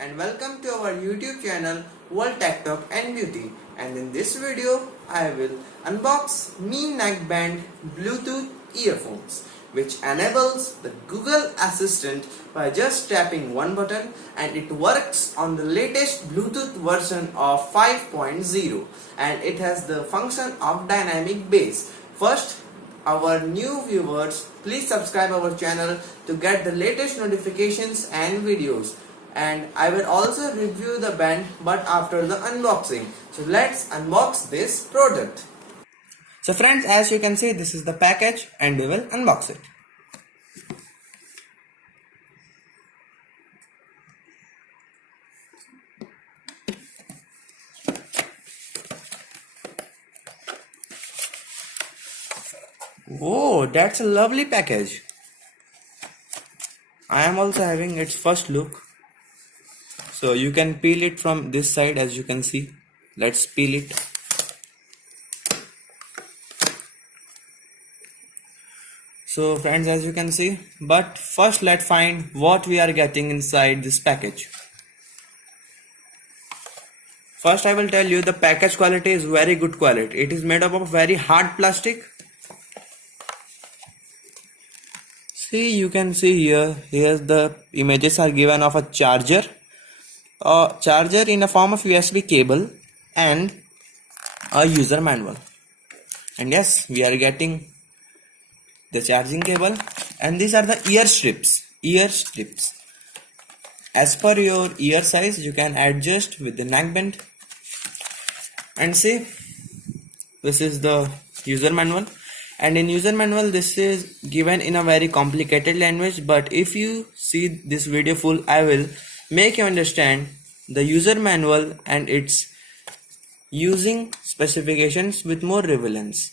and welcome to our YouTube channel World Tech Talk and Beauty. And in this video I will unbox Mi Neckband Bluetooth Earphones, which enables the Google Assistant by just tapping one button, and it works on the latest Bluetooth version of 5.0 and it has the function of dynamic bass. First, our new viewers, please subscribe our channel to get the latest notifications and videos, and I will also review the band but after the unboxing. So let's unbox this product. So friends, as you can see, this is the package and we will unbox it. Oh, that's a lovely package. I am also having its first look. So you can peel it from this side, as you can see. Let's peel it. So friends, as you can see, but first let's find what we are getting inside this package. First I will tell you the package quality is very good quality. It is made up of very hard plastic. See, you can see here the images are given of a charger in a form of USB cable and a user manual. And yes, we are getting the charging cable, and these are the ear strips. As per your ear size, you can adjust with the neckband. And see, this is the user manual. And in user manual, this is given in a very complicated language, but if you see this video full, I will make you understand the user manual and its using specifications with more relevance.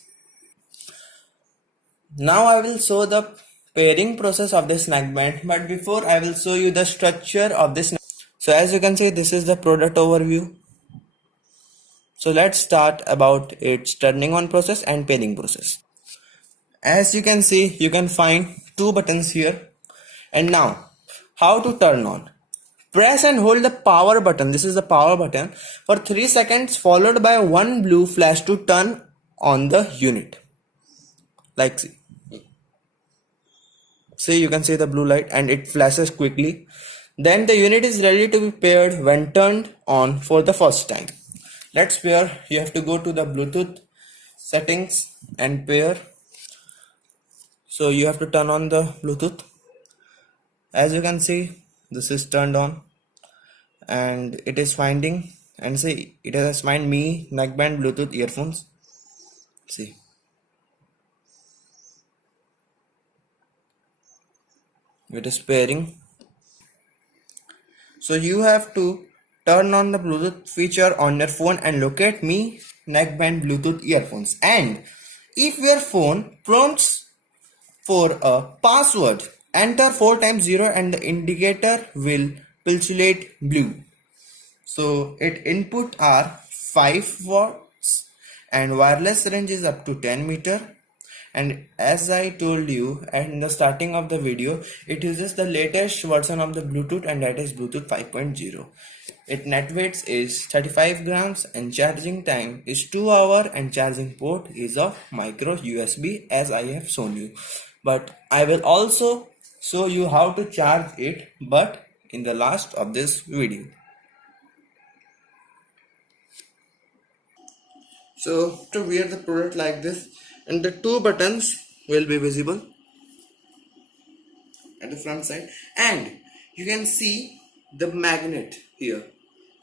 Now I will show the pairing process of this neckband, but before I will show you the structure of this. So as you can see, this is the product overview. So let's start about its turning on process and pairing process. As you can see, you can find two buttons here. And now, how to turn on? Press and hold the power button. This is the power button for 3 seconds, followed by one blue flash to turn on the unit. Like see, you can see the blue light and it flashes quickly. Then the unit is ready to be paired when turned on for the first time. Let's pair. You have to go to the Bluetooth settings and pair. So you have to turn on the Bluetooth. As you can see, this is turned on and it is finding, and see, it has find Mi Neckband Bluetooth earphones. See, it is pairing. So you have to turn on the Bluetooth feature on your phone and locate Mi Neckband Bluetooth earphones. And if your phone prompts for a password, enter 4 times 0 and the indicator will pixelate blue. So its input are 5 watts and wireless range is up to 10 meter. And as I told you in the starting of the video, it uses the latest version of the Bluetooth, and that is Bluetooth 5.0. Its net weight is 35 grams and charging time is 2 hours, and charging port is of micro USB, as I have shown you. But I will also show you how to charge it, but in the last of this video. So to wear the product like this, and the two buttons will be visible at the front side, and you can see the magnet here.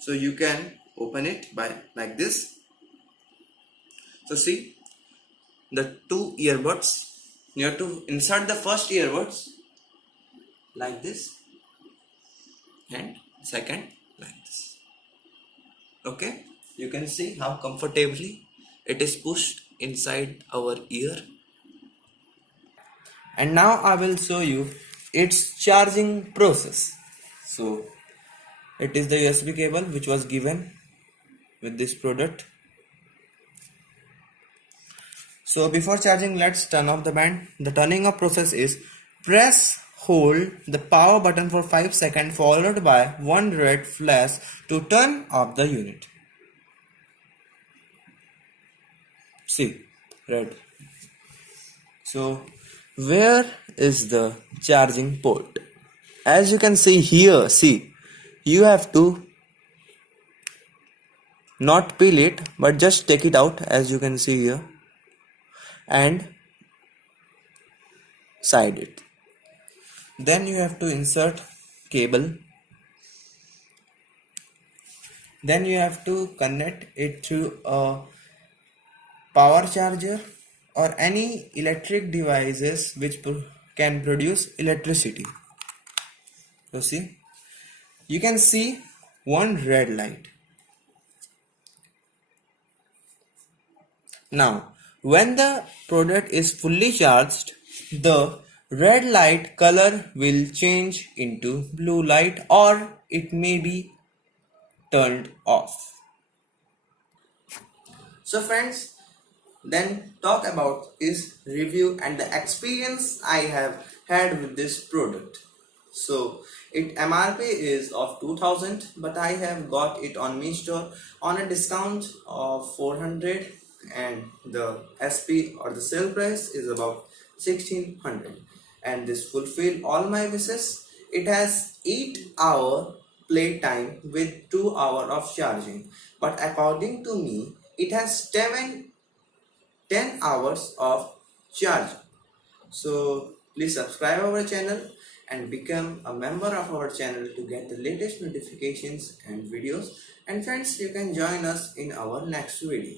So you can open it by like this. So see the two earbuds. You have to insert the first earbuds like this and second like this. Okay, you can see how comfortably it is pushed inside our ear. And now I will show you its charging process. So it is the USB cable which was given with this product. So before charging, let's turn off the band. The turning off process is press, hold the power button for 5 seconds followed by one red flash to turn off the unit. See, red. So, where is the charging port? As you can see here, see, you have to not peel it, but just take it out, as you can see here, and side it. Then you have to insert cable. Then you have to connect it to a power charger or any electric devices which can produce electricity. So see, you can see one red light. Now, when the product is fully charged, the red light color will change into blue light or it may be turned off. So friends, then talk about his review and the experience I have had with this product. So it MRP is of 2000, but I have got it on Mi Store on a discount of 400 and the SP or the sale price is about 1600, and this fulfill all my wishes. It has 8-hour play time with 2 hour of charging, but according to me it has 10 hours of charge. So please subscribe our channel and become a member of our channel to get the latest notifications and videos. And friends, you can join us in our next video.